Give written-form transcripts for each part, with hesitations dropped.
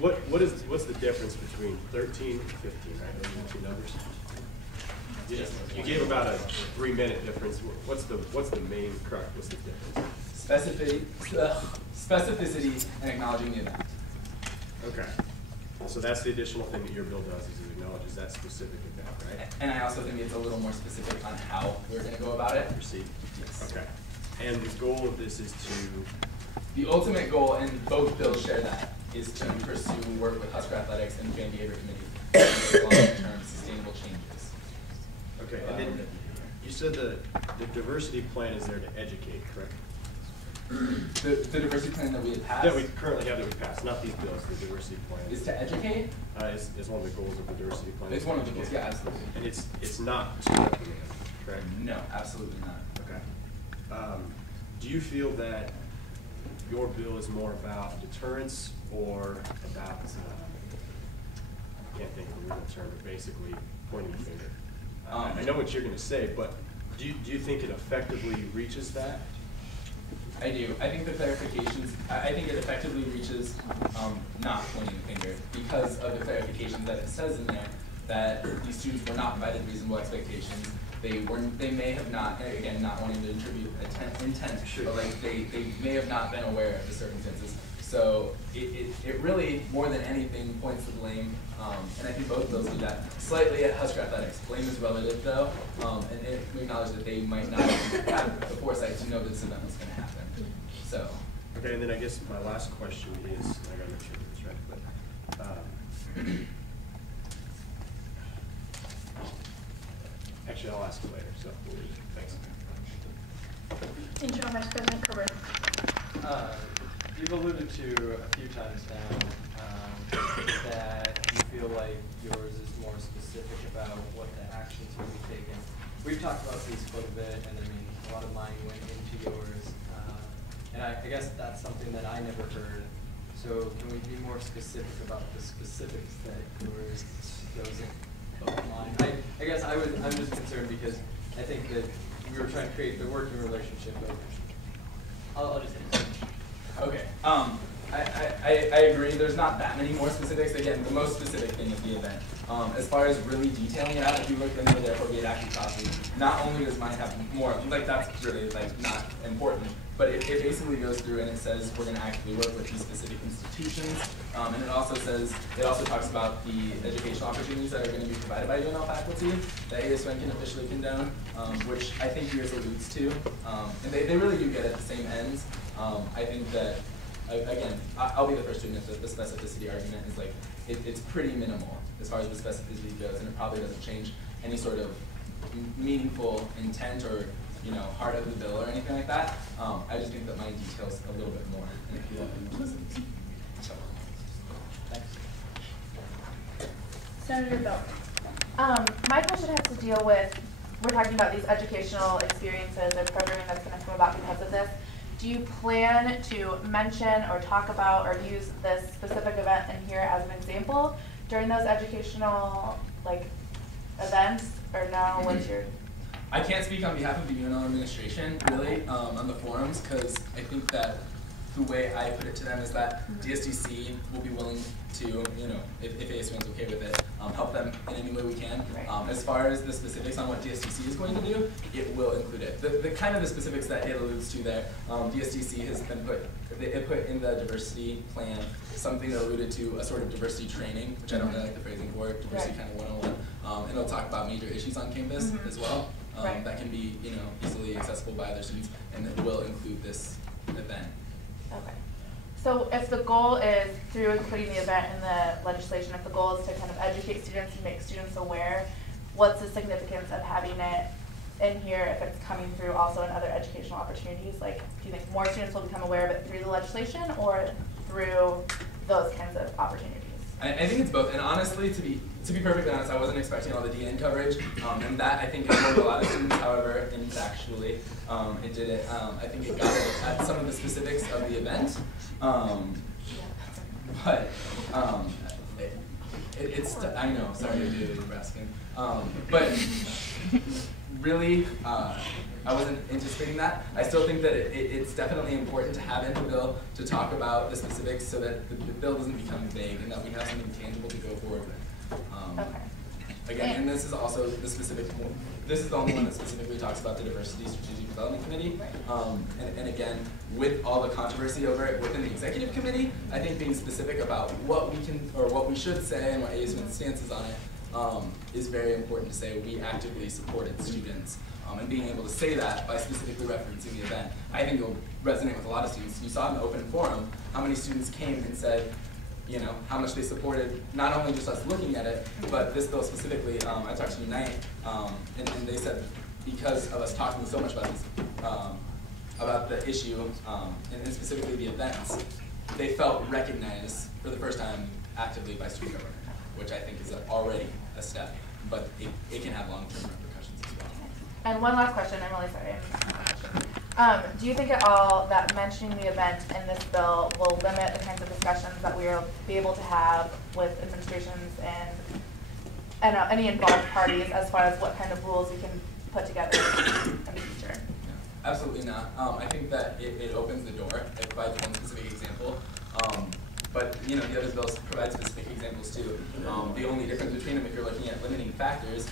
What's the difference between 13 and 15, right? Those are the two numbers. You gave about a 3-minute difference. What's the main crux? What's the difference? Specificity and acknowledging the event. Okay. So that's the additional thing that your bill does, is it acknowledges that specific event, right? And I also think it's a little more specific on how we're going to go about it. Proceed. Yes. Okay. And the goal of this is to? The ultimate goal, and both bills share that, is to pursue work with Husker Athletics and Fan Behavior Committee to make long-term sustainable changes. Okay. And then you said the diversity plan is there to educate, correct? The diversity plan that we had passed? That we currently have, that we passed, not these bills, the diversity plan. Is to educate? Is one of the goals of the diversity plan. It's one of the goals, yeah, absolutely. And it's not to reprimand, correct? No, absolutely not. Okay. Do you feel that your bill is more about deterrence or about, I can't think of the real term, but basically pointing the finger? I know what you're going to say, but do you think it effectively reaches that? I do. I think the clarifications, I think it effectively reaches not pointing the finger because of the clarifications that it says in there that these students were not provided reasonable expectations. They may have not, again, not wanting to attribute intent, sure, but like they may have not been aware of the circumstances. So it really, more than anything, points the blame, and I think both of those do that. Slightly at Husker Athletics. Blame is relative though, and we acknowledge that they might not have the foresight to know that this event was going to happen. So. Okay, and then I guess my last question is, I gotta make sure this is right, but actually I'll ask you later, so we'll leave. Thanks. Interim Vice President Coburn. You've alluded to a few times now that you feel like yours is more specific about what the actions will be taken. We've talked about these quite a bit, and I mean, a lot of mine went into yours. And I guess that's something that I never heard. So can we be more specific about the specifics that yours goes in both mine? I guess I'm just concerned because I think that we were trying to create the working relationship, but I'll just say Okay. I agree. There's not that many more specifics. Again, the most specific thing is the event. As far as really detailing it out, if you look in the therefore be it active copy, not only does mine have more, like that's really like not important, but it basically goes through and it says we're going to actively work with these specific institutions, and it also talks about the educational opportunities that are going to be provided by UNL faculty that ASUN can officially condone, which I think yours alludes to, and they really do get at the same ends. I think that, again, I'll be the first to admit that the specificity argument is like, it's pretty minimal as far as the specificity goes, and it probably doesn't change any sort of meaningful intent or heart of the bill or anything like that. I just think that mine details a little bit more, and if you want to listen. So, thanks. Senator Bill. My question has to deal with, we're talking about these educational experiences and programming that's going to come about because of this. Do you plan to mention or talk about or use this specific event in here as an example during those educational events, or no? What's your? I can't speak on behalf of the UNL administration really on the forums, because I think that the way I put it to them is that DSDC will be willing to, if ASUN's okay with it, help them in any way we can. Right. As far as the specifics on what DSDC is going to do, it will include it. The kind of the specifics that it alludes to there, DSDC has been put in the diversity plan something that alluded to a sort of diversity training, which I don't really like the phrasing for it, diversity kind of 101, and it'll talk about major issues on campus as well. Right. That can be, easily accessible by other students, and it will include this event. Okay. So if the goal is, through including the event in the legislation, if the goal is to kind of educate students and make students aware, what's the significance of having it in here if it's coming through also in other educational opportunities? Like, do you think more students will become aware of it through the legislation or through those kinds of opportunities? I think it's both, and honestly, to be perfectly honest, I wasn't expecting all the DN coverage, and that I think involved a lot of students. However, ineffectually, it did it. I think it got at some of the specifics of the event, but it's. I know. Sorry to do Nebraskan, but really, I wasn't anticipating that. I still think that it's definitely important to have in the bill to talk about the specifics so that the bill doesn't become vague and that we have something tangible to go forward with. Okay. Again, and this is also the specific one. This is the only one that specifically talks about the Diversity Strategic Development Committee. And again, with all the controversy over it within the executive committee, I think being specific about what we can or what we should say and what ASUN's stance is on it is very important to say we actively supported students. And being able to say that by specifically referencing the event, I think it'll resonate with a lot of students. You saw in the open forum how many students came and said, you know, how much they supported not only just us looking at it, but this bill specifically. I talked to Unite, and they said because of us talking so much about this, about the issue, and specifically the events, they felt recognized for the first time actively by student government, which I think is already a step, but it can have long-term repercussions as well. And one last question, I'm really sorry. Do you think at all that mentioning the event in this bill will limit the kinds of discussions that we will be able to have with administrations and any involved parties as far as what kind of rules we can put together in the future? No, absolutely not. I think that it opens the door. It provides one specific example. But you know, the other bills provide specific examples too. The only difference between them, if you're looking at limiting factors,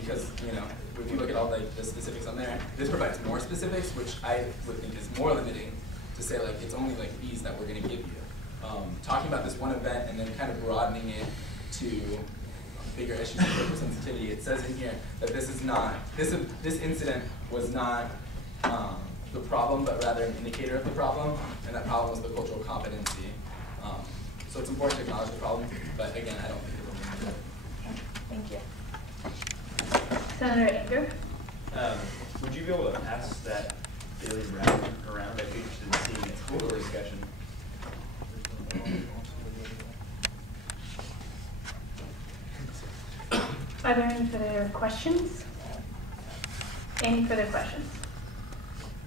because you know, if you look at all the specifics on there, this provides more specifics, which I would think is more limiting to say like it's only like these that we're going to give you. Talking about this one event and then kind of broadening it to bigger issues of social sensitivity, it says in here that this is not this incident was not the problem, but rather an indicator of the problem, and that problem was the cultural competency. So it's important to acknowledge the problem, but again, I don't think it will. Thank you. Senator Anger? Would you be able to pass that daily round around? I'd be interested in seeing a total discussion. Are there any further questions? Any further questions?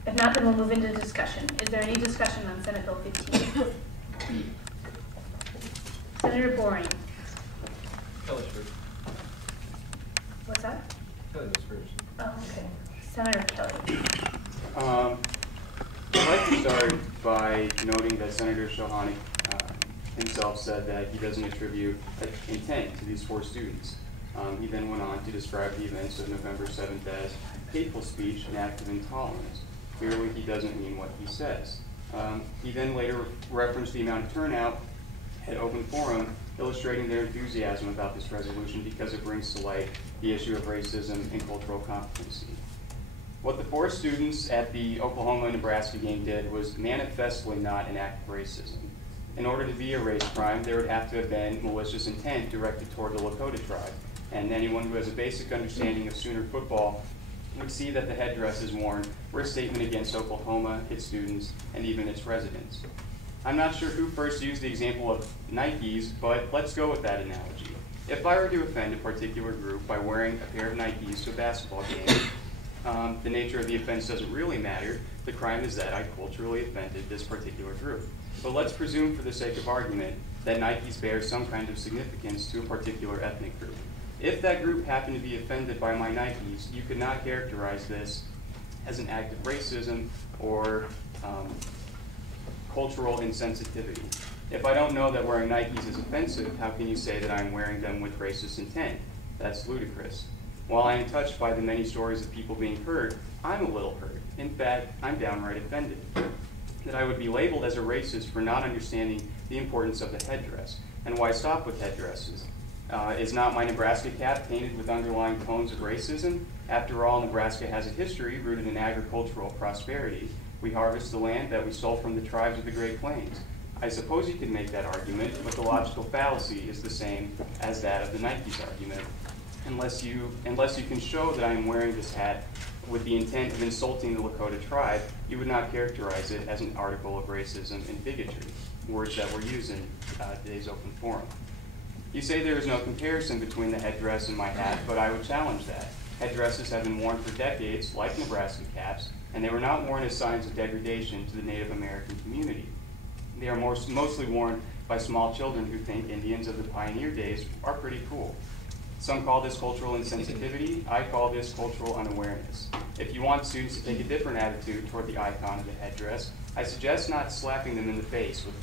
If not, then we'll move into discussion. Is there any discussion on Senate Bill 15? Senator Boring. Kelly's first. What's that? Kelly was first. Oh, okay. Senator Kelly. I'd like to start by noting that Senator Shahani himself said that he doesn't attribute intent to these 4 students. He then went on to describe the events of November 7th as hateful speech and act of intolerance. Clearly, he doesn't mean what he says. He then later referenced the amount of turnout at open forum, illustrating their enthusiasm about this resolution because it brings to light the issue of racism and cultural competency. What the 4 students at the Oklahoma-Nebraska game did was manifestly not an act of racism. In order to be a race crime, there would have to have been malicious intent directed toward the Lakota tribe. And anyone who has a basic understanding of Sooner football would see that the headdresses worn were a statement against Oklahoma, its students, and even its residents. I'm not sure who first used the example of Nikes, but let's go with that analogy. If I were to offend a particular group by wearing a pair of Nikes to a basketball game, the nature of the offense doesn't really matter. The crime is that I culturally offended this particular group. But let's presume for the sake of argument that Nikes bear some kind of significance to a particular ethnic group. If that group happened to be offended by my Nikes, you could not characterize this as an act of racism or cultural insensitivity. If I don't know that wearing Nikes is offensive, how can you say that I'm wearing them with racist intent? That's ludicrous. While I am touched by the many stories of people being hurt, I'm a little hurt. In fact, I'm downright offended that I would be labeled as a racist for not understanding the importance of the headdress. And why stop with headdresses? Is not my Nebraska cap painted with underlying tones of racism? After all, Nebraska has a history rooted in agricultural prosperity. We harvest the land that we stole from the tribes of the Great Plains. I suppose you could make that argument, but the logical fallacy is the same as that of the Nikes argument. Unless you can show that I am wearing this hat with the intent of insulting the Lakota tribe, you would not characterize it as an article of racism and bigotry, words that were used in today's open forum. You say there is no comparison between the headdress and my hat, but I would challenge that. Headdresses have been worn for decades, like Nebraska caps, and they were not worn as signs of degradation to the Native American community. They are mostly worn by small children who think Indians of the pioneer days are pretty cool. Some call this cultural insensitivity. I call this cultural unawareness. If you want students to take a different attitude toward the icon of the headdress, I suggest not slapping them in the face with